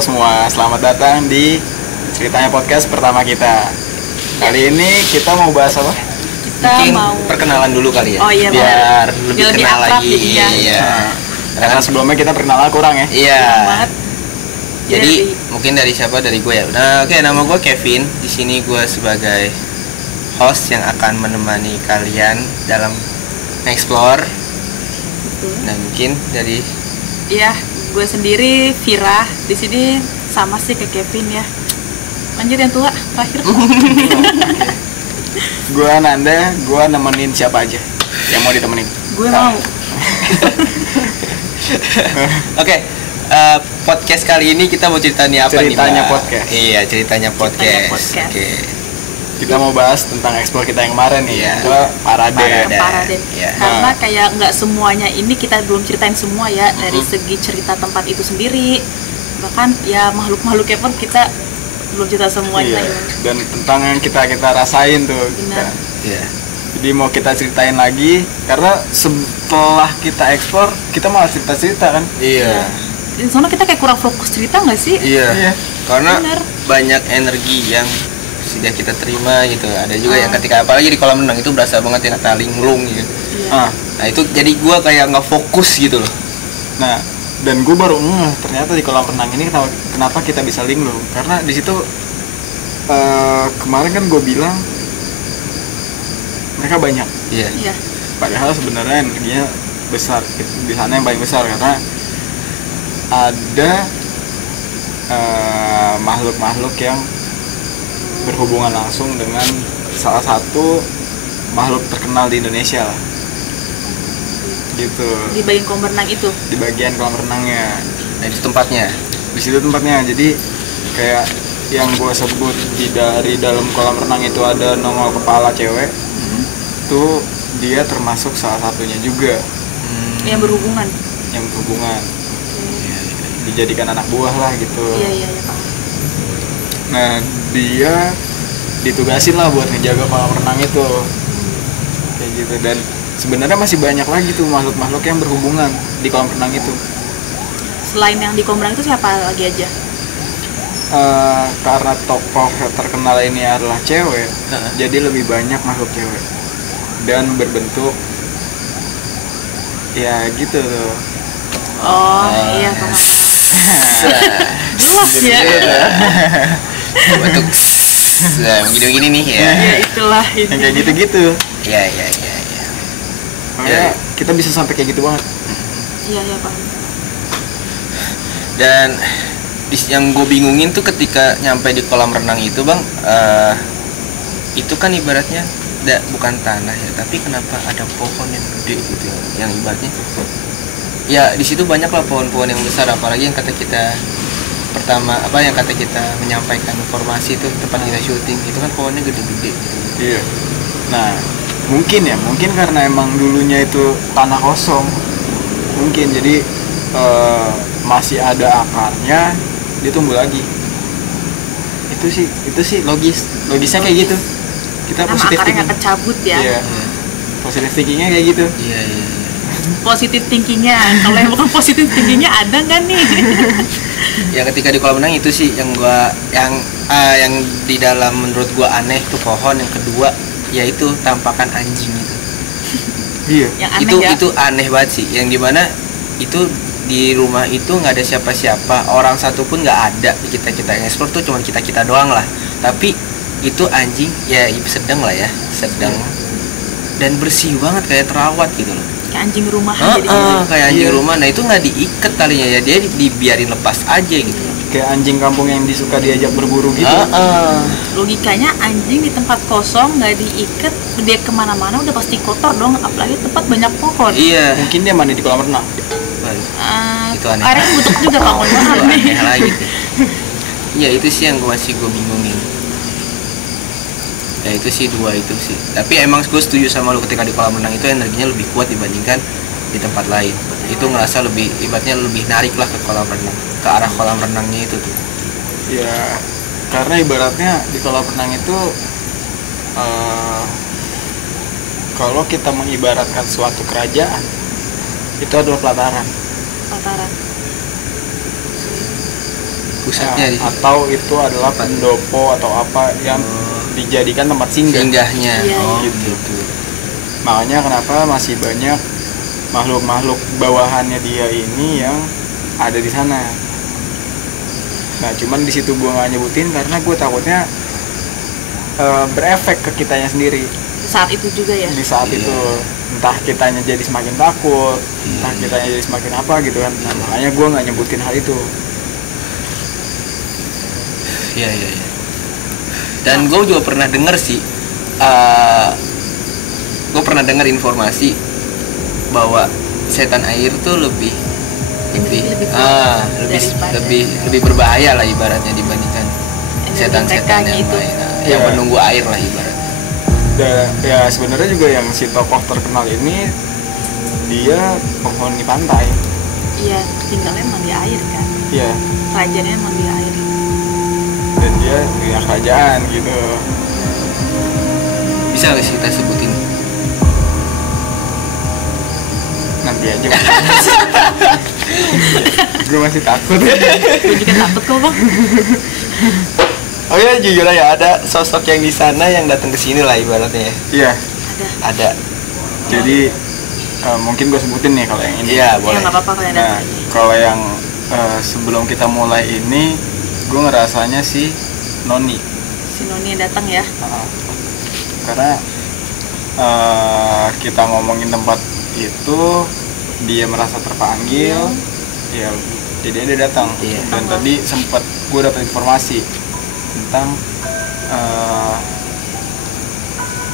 Halo semua, selamat datang di Ceritanya Podcast pertama kita. Kali ini kita mau bahas apa? Mungkin perkenalan dulu kali ya. Oh iya, biar lebih kenal lagi. Iya. Karena sebelumnya kita perkenalan kurang ya. Iya. Jadi Dari- mungkin dari siapa? Dari gue ya. Nah, oke, nama gue Kevin. Di sini gue sebagai host yang akan menemani kalian dalam explore. Nah, mungkin dari Iya, gue sendiri Vira. Di sini sama sih ke Kevin ya. Lanjut yang tua, terakhir. Gue Nanda, gue nemenin siapa aja yang mau ditemenin. Gue mau. Oke, podcast kali ini kita mau ceritanya apa Ceritanya nih, Mbak? podcast. Iya, ceritanya podcast. podcast. Oke. Kita mau bahas tentang ekspor kita yang kemarin nih, Iya. ke Parade. Parade. Parade. Iya. Karena kayak nggak semuanya ini kita belum ceritain semua ya dari segi cerita tempat itu sendiri. Bahkan ya makhluk-makhluknya pun kita belum cerita semuanya. Iya. Dan tentang yang kita rasain tuh. Benar. Iya. Jadi mau kita ceritain lagi karena setelah kita ekspor kita malah cerita-cerita kan. Iya. Di sana kita kayak kurang fokus cerita nggak sih? Iya. Iya. Karena Bener. banyak energi yang sudah kita terima gitu. Ada juga yang ketika apalagi di kolam renang itu berasa banget yang kata linglung gitu. Iya. Nah, itu jadi gua kayak nggak fokus gitu loh. Nah, dan gue baru ternyata di kolam renang ini kenapa kita bisa linglung? Karena di situ kemarin kan gue bilang mereka banyak. Iya. Iya. Padahal sebenarnya energinya besar. Di sana yang paling besar karena ada makhluk-makhluk yang berhubungan langsung dengan salah satu makhluk terkenal di Indonesia lah. Gitu. Di bagian kolam renang itu. Di bagian kolam renangnya. Nah, itu tempatnya. Di situ tempatnya. Jadi kayak yang gue sebut dari dalam kolam renang itu ada nongol kepala cewek. Itu dia termasuk salah satunya juga Yang berhubungan. yang berhubungan, dijadikan anak buah lah gitu. Iya Pak. Nah, dia ditugasin lah buat ngejaga kolam renang itu. Kayak gitu. Dan sebenarnya masih banyak lagi tuh makhluk-makhluk yang berhubungan di kolam renang itu. Selain yang di kolam renang itu siapa lagi aja? Karena tokoh terkenal ini adalah cewek, Heeh. jadi lebih banyak makhluk cewek dan berbentuk ya gitu tuh. Oh iya Pak. Jelas ya. Bentuk nah, begini-begini nih ya. Ya itulah itu. Yang kayak gitu-gitu. Iya. Makanya kita bisa sampai kayak gitu banget. Iya Pak. Dan yang gue bingungin tuh ketika nyampe di kolam renang itu, Bang, itu kan ibaratnya bukan tanah ya, tapi kenapa ada pohon yang gede gitu yang ibaratnya ya di situ banyak lah pohon-pohon yang besar, apalagi yang kata kita pertama yang kata kita menyampaikan informasi itu tempat kita syuting itu kan pohonnya gede-gede gitu. Iya. Nah, mungkin karena emang dulunya itu tanah kosong. Mungkin jadi masih ada akarnya, dia tumbuh lagi. Itu sih logisnya kayak gitu. Kita Karena positif akarnya thinking. nggak kecabut ya. Iya. Positif thinkingnya kayak gitu. Iya. Positif thinkingnya. Kalau yang bukan positif thinkingnya ada nggak nih? Ya ketika di kolam renang itu sih yang yang di dalam menurut gua aneh tuh pohon. Yang kedua yaitu tampakan anjing itu. Iya. Yang aneh ya. Itu aneh banget sih, yang dimana itu di rumah itu nggak ada siapa-siapa, orang satu pun nggak ada. Kita yang ekspor tuh cuma kita doang lah, tapi itu anjing ya sedang lah ya, sedang dan bersih banget kayak terawat gitu loh. Kayak anjing rumahan jadi. Kayak anjing Iya. rumah. Nah itu nggak diikat talinya ya, dia dibiarin lepas aja gitu. Kayak anjing kampung yang disuka diajak berburu gitu. Logikanya anjing di tempat kosong nggak diikat, dia kemana-mana udah pasti kotor dong, apalagi tempat banyak pohon. Iya. Mungkin dia mandi di kolam renang. Itu aneh. Airnya butuh juga Pak, mohon maaf Itu nih. aneh lagi tuh. Ya itu sih yang gue bingungin. Ya itu sih dua itu sih. Tapi emang gue setuju sama lu ketika di kolam renang itu energinya lebih kuat dibandingkan di tempat lain. Itu ngerasa lebih ibaratnya lebih narik lah ke kolam renang, ke arah kolam renangnya itu tuh. Ya, karena ibaratnya di kolam renang itu kalau kita mengibaratkan suatu kerajaan itu adalah pelataran. Pelataran. Pusatnya di situ. atau itu adalah pendopo atau apa yang dijadikan tempat singgah. Singgahnya. Iya, Oh, iya. gitu. Makanya kenapa masih banyak makhluk-makhluk bawahannya dia ini yang ada di sana. Nah, cuman di situ gue nggak nyebutin karena gue takutnya berefek ke kitanya sendiri Saat itu juga ya. di saat Iya. itu. Entah kitanya jadi semakin takut, entah kitanya jadi semakin apa gitu kan. Nah, makanya gue nggak nyebutin hal itu. Iya. Dan gue juga pernah denger sih, gue pernah dengar informasi bahwa setan air tuh lebih daripada- lebih berbahaya lah ibaratnya dibandingkan Energi setan-setan mereka yang gitu. lain, yang Iya. menunggu air lah ibaratnya. Ya sebenarnya juga yang si tokoh terkenal ini dia penghuni pantai. Iya, tinggalnya emang di air kan. Iya. Kerajaannya emang di air. Dan dia punya kerajaan gitu. Bisa nggak sih kita sebutin? Nanti aja. Gue masih takut. Gue juga takut kok bang. Oh ya, jujur aja ada sosok yang di sana yang datang ke sini lah ibaratnya. Iya. Ada. Jadi mungkin gue sebutin nih kalau yang ini. Iya, Ya boleh. nggak apa-apa kalau ada. Nah, kalau yang sebelum kita mulai ini, gue ngerasanya si Noni. Si Noni yang datang ya. Karena kita ngomongin tempat itu, dia merasa terpanggil, ya jadi dia datang. Iya. Dan tadi sempat gue dapat informasi tentang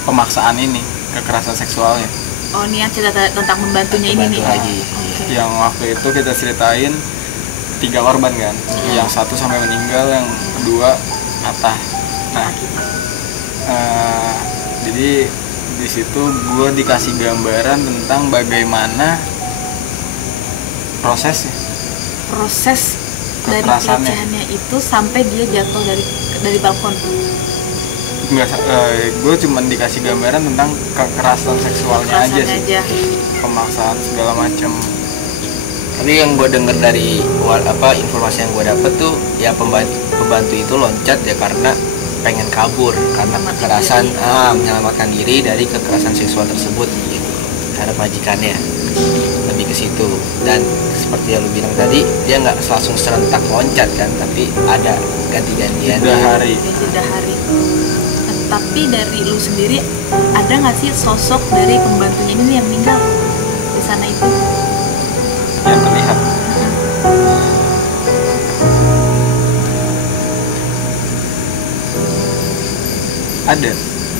pemaksaan ini, kekerasan seksualnya. Oh ini yang cerita tentang membantunya ini nih. Pembantu lagi. Oke. Yang waktu itu kita ceritain 3 korban kan, yang satu sampai meninggal, yang kedua patah. Nah, jadi di situ gue dikasih gambaran tentang bagaimana prosesnya. Proses dari Kekerasannya. pelecehannya itu sampai dia jatuh dari balkon. Enggak, gue cuma dikasih gambaran tentang kekerasan seksualnya aja Kekerasannya sih, aja. pemaksaan segala macam. Tapi yang gue denger dari informasi yang gue dapet tuh ya pembantu itu loncat ya karena pengen kabur karena Menyelamatkan kekerasan diri. menyelamatkan diri dari kekerasan seksual tersebut gitu terhadap majikannya, lebih ke situ. Dan seperti yang lu bilang tadi, dia nggak langsung serentak loncat kan, tapi ada ganti-gantian. Udah hari. Jadi udah hari. Nah, tapi dari lu sendiri ada nggak sih sosok dari pembantunya ini yang meninggal di sana itu? Yang terlihat. Ada.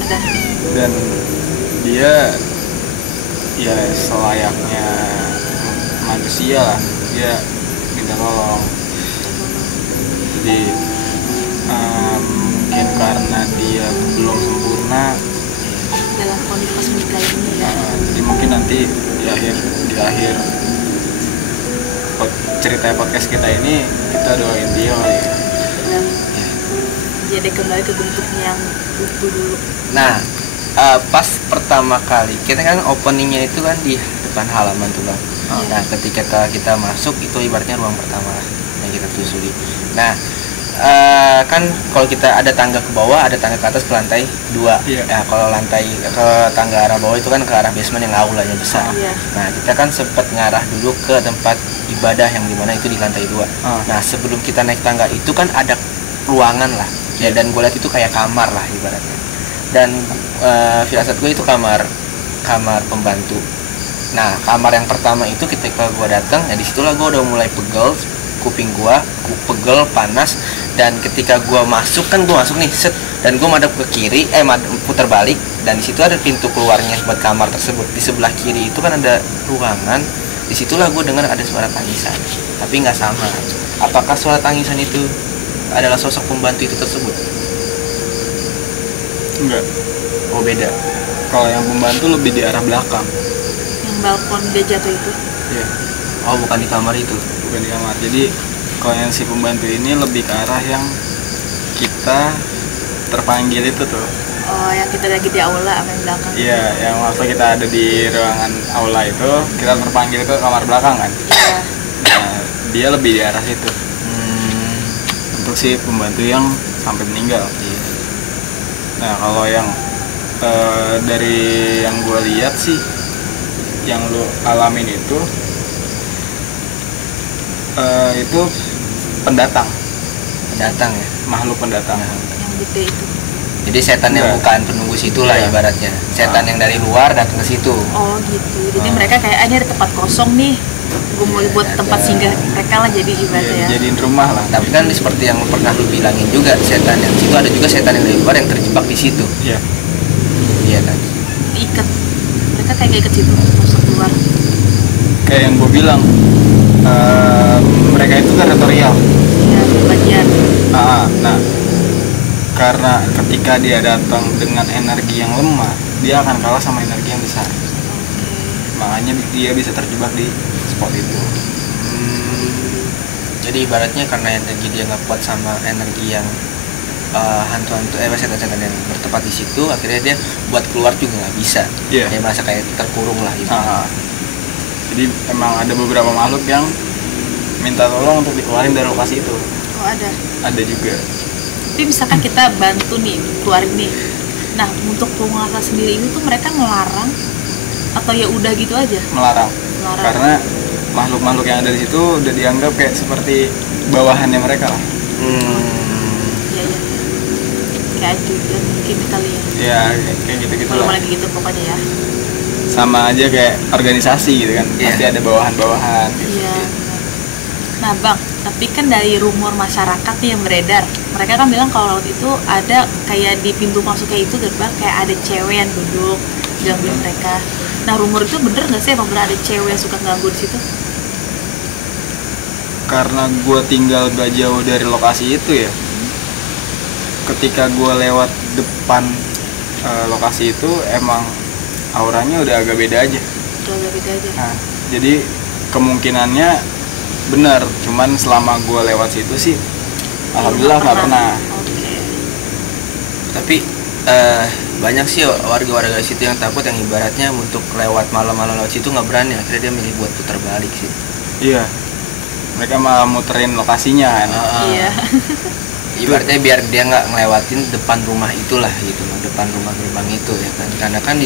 Ada. Dan dia ya selayaknya manusia lah, dia minta tolong. Jadi mungkin karena dia belum sempurna, Dalam kondisi pas menikah ini ya. jadi mungkin nanti di akhir cerita podcast kita ini kita doain dia lah ya. Dan jadi kembali ke bentuknya yang utuh dulu. Nah, pas pertama kali kita kan openingnya itu kan di depan halaman tuh bang. Nah, ketika kita masuk itu ibaratnya ruang pertama yang kita telusuri. Nah, kan kalau kita ada tangga ke bawah, ada tangga ke atas ke lantai 2. Iya. Nah, kalau ke tangga arah bawah itu kan ke arah basement yang aulanya besar. Iya. Nah, kita kan sempat ngarah dulu ke tempat ibadah yang dimana itu di lantai 2. Ah. Nah, sebelum kita naik tangga itu kan ada ruangan lah. Ya, dan gue lihat itu kayak kamar lah ibaratnya. Dan firasat gue itu kamar pembantu. Nah, kamar yang pertama itu ketika gue datang, ya disitulah gue udah mulai pegel, kuping gue pegel, panas. Dan ketika gue masuk nih, set, dan gue madep ke kiri, putar balik, dan disitu ada pintu keluarnya buat kamar tersebut. Di sebelah kiri itu kan ada ruangan. Disitulah gue dengar ada suara tangisan, tapi nggak sama. Apakah suara tangisan itu adalah sosok pembantu itu tersebut? Enggak. Oh, beda. Kalau yang pembantu lebih di arah belakang. Yang balkon dia jatuh itu. Ya, Oh, bukan di kamar itu. bukan di kamar. Jadi kalau yang si pembantu ini lebih ke arah yang kita terpanggil itu tuh. Oh yang kita lagi di aula sama yang belakang. Iya, yang waktu kita ada di ruangan aula itu, kita terpanggil ke kamar belakang kan. Iya. Nah, dia lebih di arah situ. Hmm, si pembantu yang sampai meninggal. Iya. Nah kalau yang dari yang gue lihat sih, yang lu alamin itu pendatang Ya, makhluk pendatang. Yang gede itu. jadi setan yang Enggak. bukan penunggu situ lah Iya. ibaratnya, setan yang dari luar datang ke situ. Oh gitu. Jadi Oh. mereka kayak ini ada tempat kosong nih. Gue mau Iya, buat tempat ada. singgah mereka lah jadi ibaratnya ya. Jadiin rumah lah. Tapi kan seperti yang pernah lu bilangin juga, setan yang situ ada juga setan yang dari luar yang terjebak di situ. Iya. Iya kan? Diikat. Mereka kayak ikat situ masuk keluar. Kayak yang gue bilang, mereka itu teritorial. Ya bagian. Nah, karena ketika dia datang dengan energi yang lemah, dia akan kalah sama energi yang besar. Makanya dia bisa terjebak di spot itu. Jadi ibaratnya karena energi dia nggak kuat sama energi yang hantu-hantu setan-setan yang bertempat di situ, akhirnya dia buat keluar juga nggak bisa. Iya. Dia merasa kayak terkurung lah ibaratnya. Jadi emang ada beberapa makhluk yang minta tolong untuk dikeluarin dari lokasi itu. Oh ada. Ada juga. Tapi misalkan kita bantu nih keluarin nih. Nah untuk penguasa sendiri itu tuh mereka melarang atau ya udah gitu aja? Melarang. Melarang. Karena makhluk-makhluk yang ada di situ udah dianggap kayak seperti bawahannya mereka lah. Iya iya. Kayak ajudan mungkin kali ya. Ya kayak gitu-gitu Kalau lah. lagi gitu pokoknya ya. Sama aja kayak organisasi gitu kan. Iya. Pasti ada bawahan-bawahan gitu. Iya. Nah bang, tapi kan dari rumor masyarakat nih yang beredar, mereka kan bilang kalau laut itu ada kayak di pintu masuknya itu gerbang kayak ada cewek yang duduk gangguin mereka. Nah rumor itu bener nggak sih emang bener ada cewek yang suka ganggu di situ? Karena gue tinggal gak jauh dari lokasi itu ya, ketika gue lewat depan lokasi itu emang auranya udah agak beda aja. Udah agak beda aja. Nah, jadi kemungkinannya benar, cuman selama gue lewat situ sih alhamdulillah nggak pernah. Oke. Tapi banyak sih warga-warga situ yang takut, yang ibaratnya untuk lewat malam-malam lewat situ nggak berani, akhirnya dia milih buat putar balik sih. Iya, mereka malah muterin lokasinya kan. Iya. Ibaratnya biar dia nggak ngelewatin depan rumah itulah gitu, depan rumah gerbang itu ya kan, karena kan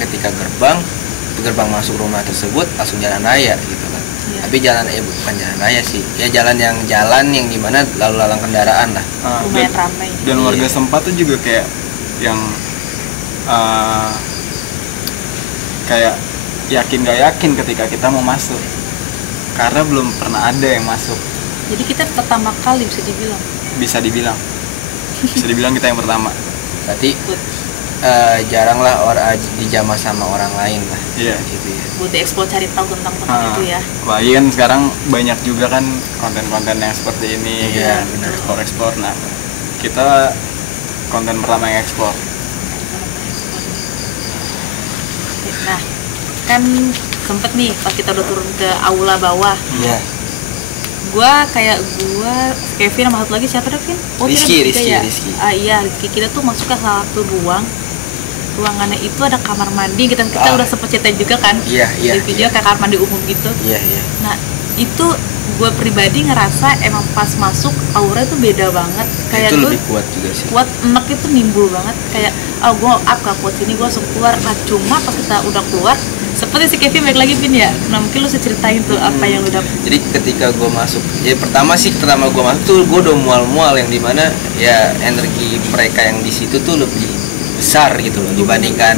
ketika gerbang masuk rumah tersebut langsung jalan raya gitu kan. Iya. Tapi bukan jalan raya sih, ya jalan yang dimana lalu lalang kendaraan lah. Lumayan ramai. Dan warga Iya. setempat tuh juga kayak yang kayak yakin gak yakin ketika kita mau masuk, karena belum pernah ada yang masuk. Jadi kita pertama kali bisa dibilang. Bisa dibilang kita yang pertama. Berarti jarang lah orang dijamah sama orang lain lah. Iya. Gitu ya. Buat dieksplor cari tahu tentang tempat itu ya. Apalagi kan sekarang banyak juga kan konten-konten yang seperti ini, Iya, kan, benar. ekspor. Nah, kita konten pertama yang ekspor. Nah, kan sempet nih pas kita udah turun ke aula bawah, Iya. gua Kevin sama satu lagi siapa dah Vin? Rizky, kita bertiga Rizky. Iya Rizky, kita tuh masuk ke salah satu ruangannya itu ada kamar mandi, kita udah sempet ceritain juga kan. Iya, iya, Di video iya. kayak kamar mandi umum gitu. Iya. Nah itu gue pribadi ngerasa emang pas masuk aura itu beda banget, kayak Itu gue lebih kuat juga sih. kuat, enak itu nimbul banget, kayak gue gak kuat sini, gue langsung keluar. Nah cuma pas kita udah keluar seperti si Kevin balik lagi Vin ya. Nah mungkin lu bisa ceritain tuh apa yang lu dapet. Jadi ketika gue masuk, ya pertama gue masuk tuh gue udah mual-mual, yang dimana ya energi mereka yang di situ tuh lebih besar gitu loh dibandingkan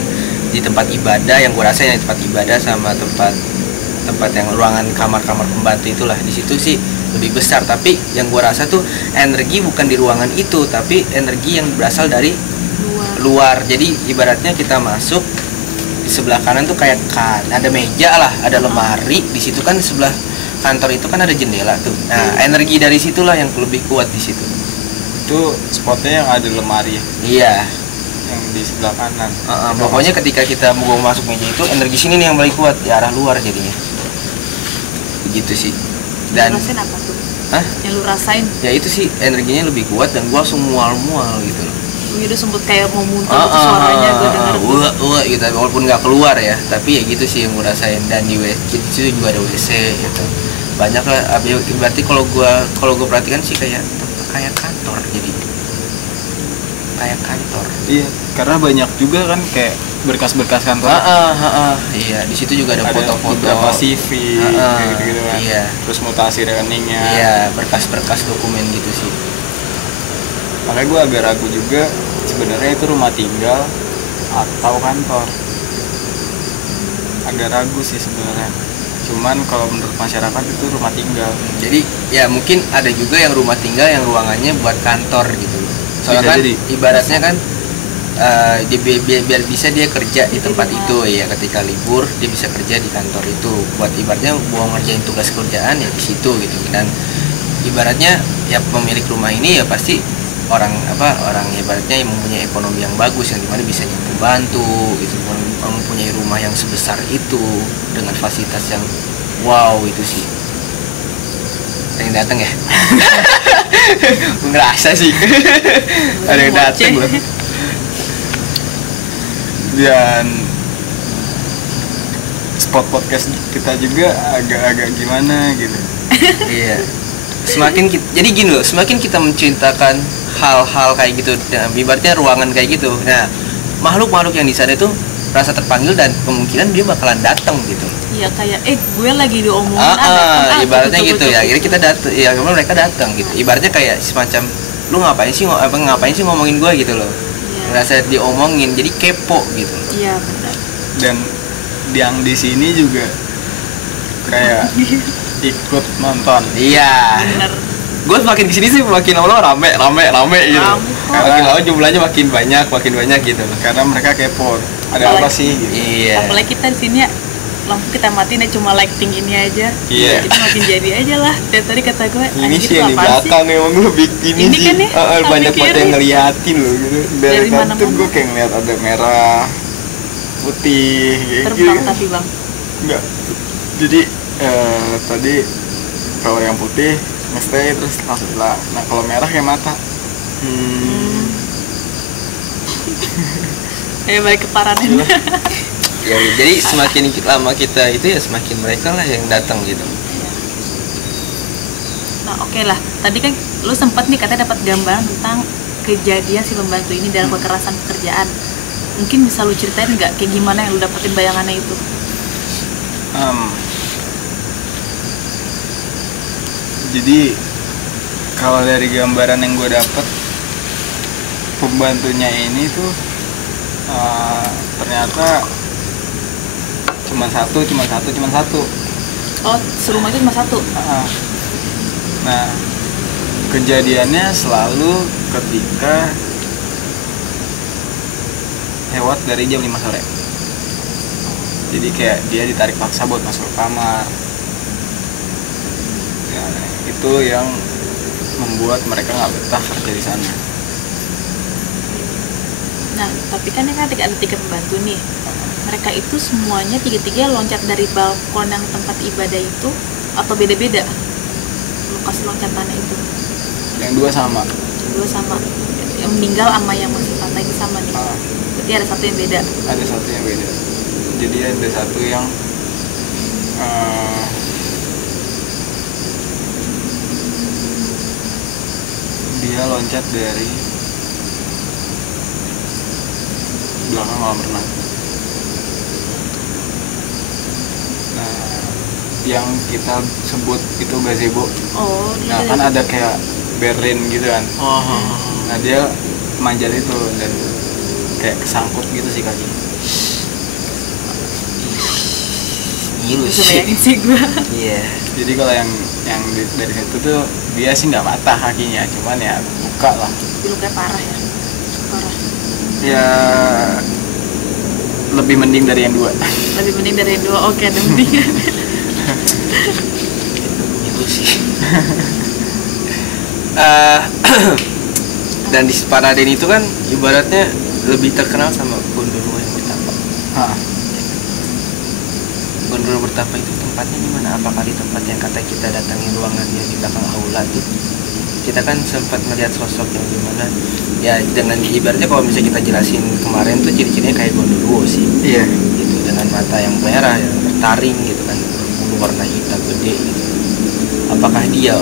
di tempat ibadah. Yang gue rasain di tempat ibadah sama tempat yang ruangan kamar-kamar pembantu itulah, di situ sih lebih besar. Tapi yang gue rasa tuh energi bukan di ruangan itu, tapi energi yang berasal dari luar. Jadi ibaratnya kita masuk, di sebelah kanan tuh kayak ada meja lah, ada lemari di situ kan, di sebelah kantor itu kan ada jendela tuh. Nah, energi dari situlah yang lebih kuat di situ. Itu spotnya yang ada lemari ya, Iya. yang di sebelah kanan. Pokoknya ketika kita mau masuk meja itu, energi sini nih yang paling kuat, di arah luar jadinya. Begitu sih. Dan Lu rasain apa tuh? Hah? Yang lu rasain? Ya itu sih, energinya lebih kuat dan gua langsung mual-mual gitu loh. Lu udah sempet kayak mau muntah gitu suaranya gue denger tuh. Gitu, walaupun nggak keluar ya, tapi ya gitu sih yang gue rasain. Dan di situ juga ada WC gitu, banyak lah. Berarti kalau gue perhatikan sih kayak kayak kantor, jadi kayak kantor. Iya, karena banyak juga kan kayak berkas-berkas kantor. Iya, di situ juga ada foto-foto, beberapa CV, kayak gitu kan. Iya. Terus mutasi rekeningnya. Iya, berkas-berkas dokumen gitu sih. Makanya gue agak ragu juga sebenarnya itu rumah tinggal atau kantor. Agak ragu sih sebenarnya. Cuman kalau menurut masyarakat itu rumah tinggal. Jadi ya mungkin ada juga yang rumah tinggal yang ruangannya buat kantor gitu. Soalnya kan ibaratnya kan biar bisa dia kerja di tempat itu ya, ketika libur dia bisa kerja di kantor itu. Buat ibaratnya mau ngerjain tugas kerjaan ya di situ gitu. Dan ibaratnya ya pemilik rumah ini ya pasti orang ibaratnya yang mempunyai ekonomi yang bagus, yang dimana bisa membantu gitu, mempunyai rumah yang sebesar itu dengan fasilitas yang wow itu sih. Ada yang datang ya? Ngerasa sih ada yang datang loh. Dan spot podcast kita juga agak-agak gimana gitu. Iya. Jadi gini loh, semakin kita mencintakan hal-hal kayak gitu, ibaratnya ruangan kayak gitu. Nah, makhluk-makhluk yang di sana itu rasa terpanggil dan kemungkinan dia bakalan datang gitu. Iya, kayak gue lagi diomongin ibaratnya gitu ya. Jadi kita datang, ya mereka datang gitu. Ibaratnya kayak semacam lu ngapain sih ngomongin gue gitu loh. Ngerasa diomongin, jadi kepo gitu. Iya, benar. Dan yang di sini juga kayak ikut nonton. Iya. Benar. Gue makin kesini sih makin lama rame gitu. Makin lama jumlahnya makin banyak gitu. Karena mereka kepo. Ada apa sih? Gitu. Iya. Apalagi kita di sini ya, lampu kita matiin ya cuma lighting ini aja. Iya. Jadi makin jadi aja lah. Dan tadi kata gue, ini sih yang di belakang emang lebih ini sih. Kan ya, banyak banget yang ngeliatin loh gitu. Dari kantor gue kayak ngeliat ada merah, putih, kayak terbang gitu. Tapi bang. Enggak. Jadi tadi kalau yang putih nge-stay terus langsung hilang. Nah kalau merah kayak mata. Kayak balik ke Paranen. Ya, jadi semakin lama kita itu ya semakin mereka lah yang datang gitu. Nah oke lah, tadi kan lu sempat nih katanya dapat gambaran tentang kejadian si pembantu ini dalam kekerasan pekerjaan. Mungkin bisa lu ceritain nggak kayak gimana yang lu dapetin bayangannya itu? Jadi kalau dari gambaran yang gue dapet, pembantunya ini tuh ternyata cuma satu. Oh, serumah itu cuma satu? Nah, kejadiannya selalu ketika lewat dari jam 5 sore. Jadi kayak dia ditarik paksa buat masuk ke kamar. Ya, itu yang membuat mereka nggak betah kerja di sana. Nah, tapi kan ini kan ada tiga pembantu nih. Mereka itu semuanya tiga-tiga loncat dari balkon yang tempat ibadah itu atau beda-beda lokasi loncatannya itu? Yang dua sama. Yang meninggal sama yang masih patah itu sama nih. Berarti ada satu yang beda. Ada satu yang beda. Jadi ada satu yang dia loncat dari belakang kolam renang. Nah, yang kita sebut itu gazebo. Oh, Nah, kan ada kayak Berlin gitu kan. Nah, dia manjat itu dan kayak kesangkut gitu sih kaki. Gila bisa bayangin sih gue. Iya. Jadi kalau yang dari situ tuh dia sih nggak patah kakinya, cuman ya buka lah. Tapi lukanya parah ya. Parah. Ya lebih mending dari yang dua. Lebih mending dari yang dua. Oke, ada mendingan. Itu sih. Dan di Paraden itu kan ibaratnya lebih terkenal sama Gondoruo yang bertapa. Gondoruo bertapa itu tempatnya di mana? Apakah di tempat yang kata kita datangi ruangannya di belakang aula tuh? Kita kan sempat melihat sosok yang gimana ya, dengan ibaratnya kalau misalnya kita jelasin kemarin tuh ciri-cirinya kayak Gondoruo sih. Iya. Gitu, dengan mata yang merah yang bertaring gitu kan, berbulu warna hitam gede gitu. Apakah dia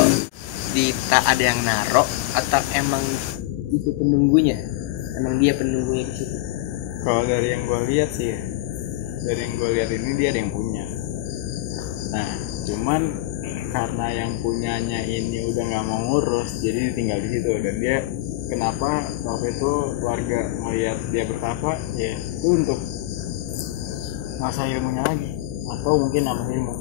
ada yang narok atau emang itu penunggunya, emang dia penunggunya di situ? Kalau dari yang gue lihat sih ya, dari yang gue lihat ini dia ada yang punya. Nah cuman karena yang punyanya ini udah nggak mau ngurus, jadi tinggal di situ. Dan dia kenapa waktu itu keluarga melihat dia bertapa, ya itu untuk masa ilmunya lagi, atau mungkin nambah ilmu.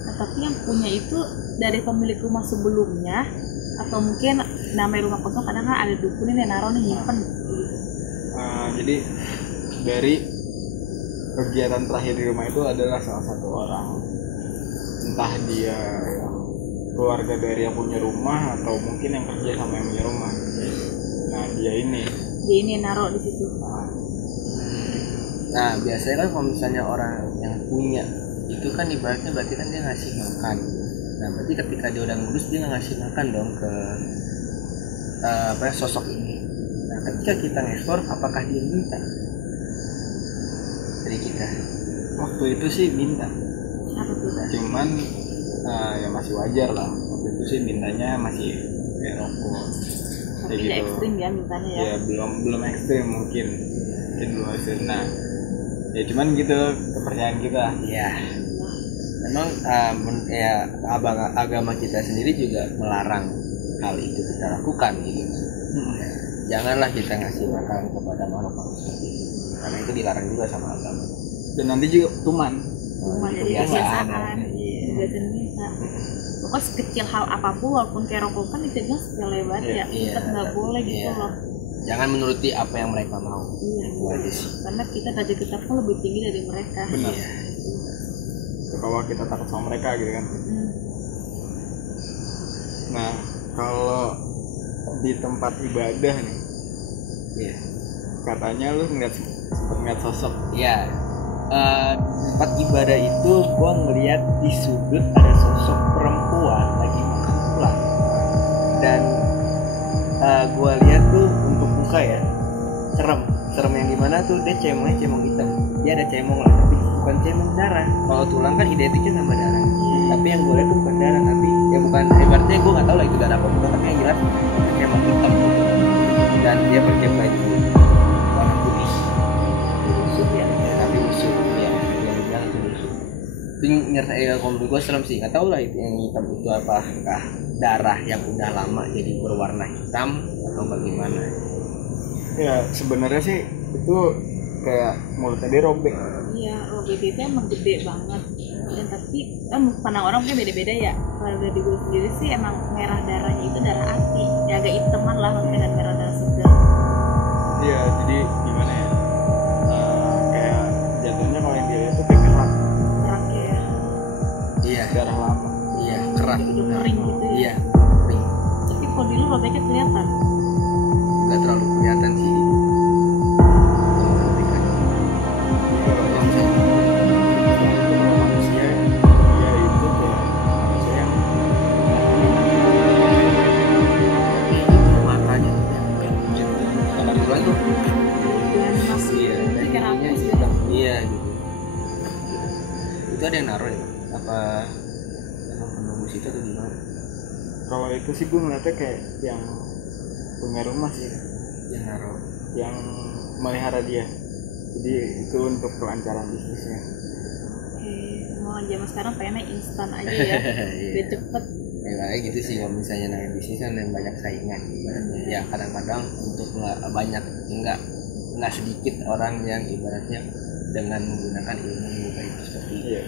Nah, tapi yang punya itu dari pemilik rumah sebelumnya, atau mungkin namanya rumah kosong kadang kan ada dukun yang naruh nih nyimpen gitu. Jadi dari kegiatan terakhir di rumah itu adalah salah satu orang, entah dia yang keluarga dari yang punya rumah atau mungkin yang kerja sama yang punya rumah. Nah dia ini naruh di situ. Nah biasanya kan kalau misalnya orang yang punya itu kan ibaratnya berarti kan dia ngasih makan. Nah berarti ketika dia udah ngurus dia nggak ngasih makan dong ke sosok ini. Nah ketika kita ngekspor, apakah dia minta dari kita? waktu itu sih minta, Apa tuh? cuman ya masih wajar lah. Waktu itu sih mintanya masih kayak rokok Tapi kayak tidak gitu. ekstrim ya mintanya ya. Ya belum ekstrim, mungkin belum ekstrim. Nah ya cuman gitu kepercayaan kita. Iya. Memang agama kita sendiri juga melarang hal itu kita lakukan gitu. Janganlah kita ngasih makan kepada makhluk seperti itu, karena itu dilarang juga sama agama. Dan nanti juga tuman. Cuma jadi kebiasaan, kebiasaan. iya. Kebiasaan minta. Pokoknya sekecil hal apapun, walaupun kayak rokok kan itu bilang sepele banget ya. Iya. Tetap nggak boleh gitu Iya. loh. Jangan menuruti apa yang mereka mau. Iya. Itu aja sih. Karena kita derajat kita pun lebih tinggi dari mereka. Benar. Iya. Kalau kita takut sama mereka gitu kan. Hmm. Nah kalau di tempat ibadah nih, Iya. katanya lu sempet ngeliat sosok. Iya. Tempat ibadah itu gua ngeliat di sudut ada sosok perempuan lagi makan tulang. Dan gua lihat tuh untuk muka ya serem yang dimana tuh dia cemong hitam. Dia ada cemong lah, tapi bukan cemong darah. Kalau tulang kan identiknya sama darah. Tapi yang gue lihat tuh bukan darah, tapi ya bukan, ibaratnya gue nggak tahu lah itu darah apa bukan, tapi yang jelas cemong hitam. Dan dia pakai baju warna putih. Busuk ya, tapi busuk ya. Yang bilang itu busuk. Itu nyertai kalau menurut gue serem sih. Nggak tahu lah itu yang hitam itu apakah darah yang udah lama jadi berwarna hitam atau bagaimana. Ya sebenarnya sih itu kayak mulutnya dia robek. Iya, robek itu emang gede banget. Dan tapi kan pandang orang mungkin beda-beda ya. Kalau dari gue sendiri sih emang merah darahnya itu darah api. Ya agak hitaman lah dengan merah darah segar. Iya jadi gimana ya? Kayak jatuhnya kalau yang dilihat tuh kayak kerak, Kerak ya. Iya, darah lama. iya kerak. Udah kering gitu ya. Iya, kering. Tapi kalau di lu robeknya kelihatan. Nggak terlalu kelihatan sih. Manusia dia itu kayak manusia yang Matanya yang buncit. Kalau di luar tuh Dan masih iya, itu kayak dagingnya hapus gitu. hitam. Iya gitu. Itu ada yang naruh ya? Apa emang penunggu situ atau gimana? kalau itu sih gue ngeliatnya kayak yang punya rumah sih, Yang naruh. yang melihara dia. Jadi itu untuk kelancaran bisnisnya. Mau zaman sekarang pengennya instan aja ya. Biar cepet. Ya kayak gitu sih, kalau misalnya namanya bisnis kan yang banyak saingan ibaratnya. Ya kadang-kadang untuk banyak nggak sedikit orang yang ibaratnya dengan menggunakan ilmu itu seperti itu Iya.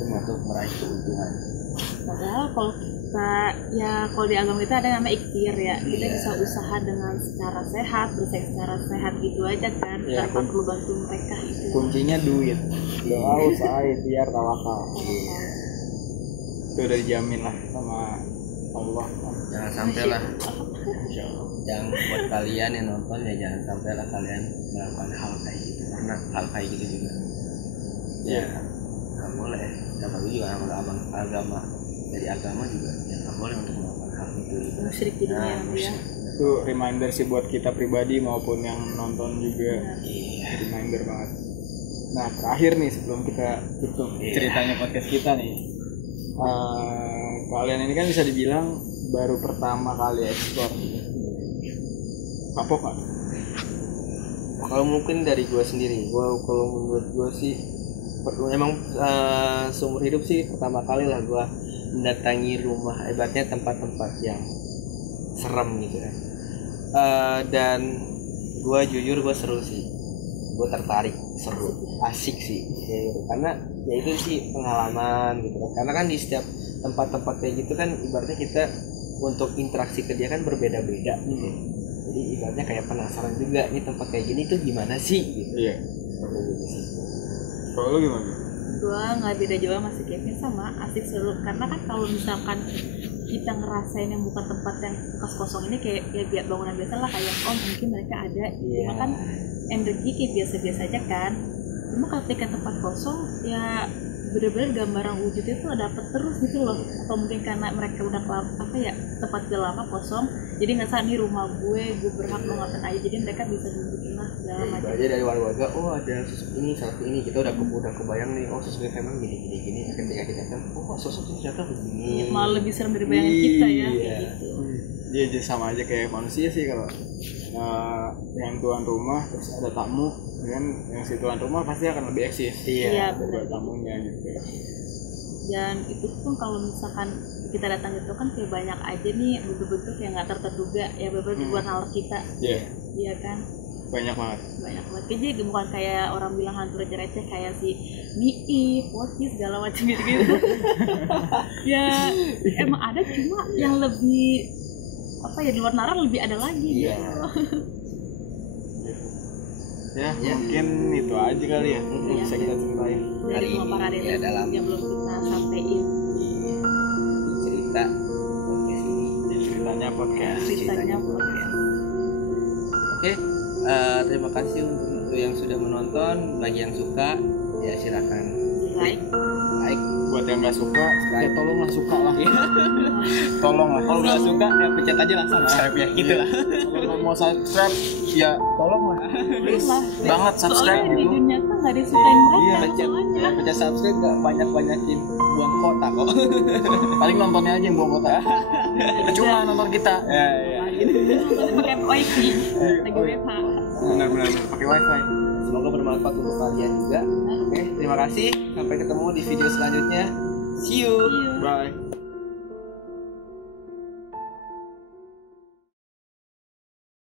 untuk meraih keuntungan. Padahal kalau kita ya kalau di agama kita ada namanya ikhtiar ya. Kita Iya. bisa usaha dengan secara sehat, bersaing secara sehat gitu aja kan. Iya, Tanpa perlu bantu mereka itu. Kuncinya duit. Doa, usaha, ikhtiar, tawakal. Iya. Itu udah dijamin lah sama Allah. Jangan sampai lah, Insya Allah. yang buat kalian yang nonton ya jangan sampai lah kalian melakukan hal kayak gitu, karena hal kayak gitu juga ya nggak boleh. Apalagi juga agama dari agama juga ya nggak boleh untuk melakukan hal itu gitu. Musyrik jadinya Nah, nanti ya. Itu reminder sih buat kita pribadi maupun yang nonton juga. Iya. Reminder banget. Nah terakhir nih sebelum kita tutup Iya. ceritanya podcast kita nih, kalian ini kan bisa dibilang baru pertama kali eksplor kapok kan? Kalau mungkin dari gue sendiri, kalau menurut gue sih emang seumur hidup sih pertama kali lah gue mendatangi rumah, ibaratnya tempat-tempat yang serem gitu kan. Dan gue jujur gue seru sih, gue tertarik, seru, asik sih ya, gitu. Karena ya itu sih pengalaman gitu kan. Karena kan di setiap tempat-tempat kayak gitu kan ibaratnya kita untuk interaksi ke dia kan berbeda-beda gitu. Jadi ibaratnya kayak penasaran juga nih tempat kayak gini tuh gimana sih gitu. Iya. Kalau lu gimana? Gua nggak beda jauh sama si Kevin, sama asik seru. Karena kan kalau misalkan kita ngerasain yang bukan tempat yang bekas kosong ini kayak ya biar bangunan biasa lah, kayak oh mungkin mereka ada, cuma kan energi kayak biasa-biasa aja kan. Cuma ketika tempat kosong ya bener-bener gambaran wujudnya tuh dapet terus gitu loh. Atau mungkin karena mereka udah tempat udah lama kosong, jadi nggak saat nih rumah gue berhak mau ngapain aja, jadi mereka bisa nunjukin lah segala macam aja dari warga, oh ada sosok ini satu ini, kita udah kebayang nih, oh sosoknya memang gini. Ketika kita lihat, oh sosoknya ternyata begini, malah lebih serem dari bayangan kita ya. Iya. Gitu. Dia aja sama aja kayak manusia sih, kalau yang tuan rumah terus ada tamu kan, yang si tuan rumah pasti akan lebih eksis buat tamunya gitu. Dan itu pun kalau misalkan kita datang itu kan kayak banyak aja nih bentuk-bentuk yang nggak terduga ya, beberapa buat nalar kita. Iya kan, banyak banget jadi bukan kayak orang bilang hantu receh kayak si Mii, Poti segala macam gitu. Ya emang ada, cuma yang lebih di luar nalar lebih ada lagi gitu. Ya mungkin itu aja kali ya bisa kita ceritain dari rumah para ya, dalam yang belum kita sampein cerita podcast ini, ceritanya podcast. Oke, terima kasih untuk yang sudah menonton. Bagi yang suka ya silakan like. Buat yang nggak suka ya tolonglah suka lah. Tolonglah, kalau nggak suka ya pencet aja langsung subscribe ya gitu lah. Kalau mau subscribe ya tolonglah, please banget subscribe soalnya gitu. di dunia tuh nggak disukain mereka. Pencet subscribe nggak banyakin buang kota kok. Paling nontonnya aja yang buang kota. Cuma nonton kita. Nontonnya pakai wifi, lagi WFH. Benar pakai wifi. Semoga bermanfaat untuk kalian juga. Oke, terima kasih. Sampai ketemu di video selanjutnya. See you. Bye.